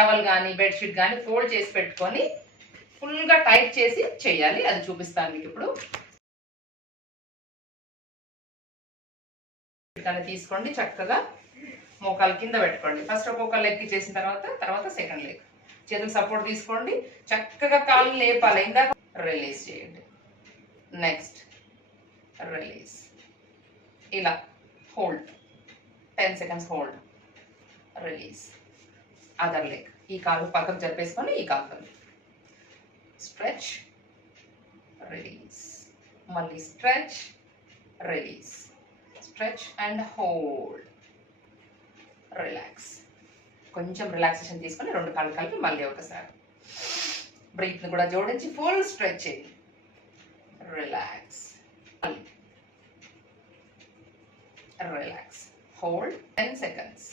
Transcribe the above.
Towel కానీ bedsheet కానీ fold చేసి పెట్టుకొని ఫుల్గా టైట్ చేసి చేయాలి. అది చూపిస్తాను మీకు ఇప్పుడు. దాన్ని తీసుకోండి చక్కగా మోకాలు కింద పెట్టుకోండి. ఫస్ట్ ఒక్కొక్క లెగ్ చేసిన తర్వాత తర్వాత సెకండ్ లెగ్. చేతులు సపోర్ట్ తీసుకోండి. చక్కగా కాళ్ళు లేపాలి. ఇందాక రిలీజ్ చేయండి. Next release. ఇలా hold. Ten seconds hold. Release. Other leg ఈ కాలు పక్కకు జరిపేసుకొని ఈ కాలు స్ట్రెచ్ రిలీజ్ మళ్ళీ stretch release stretch and hold relax కొంచెం రిలాక్సేషన్ తీసుకొని రెండు కాళ్ళు కలిపి మళ్ళీ ఒకసారి. బ్రీత్ని కూడా జోడించి ఫుల్ స్ట్రెచ్ చేయండి relax relax hold ten seconds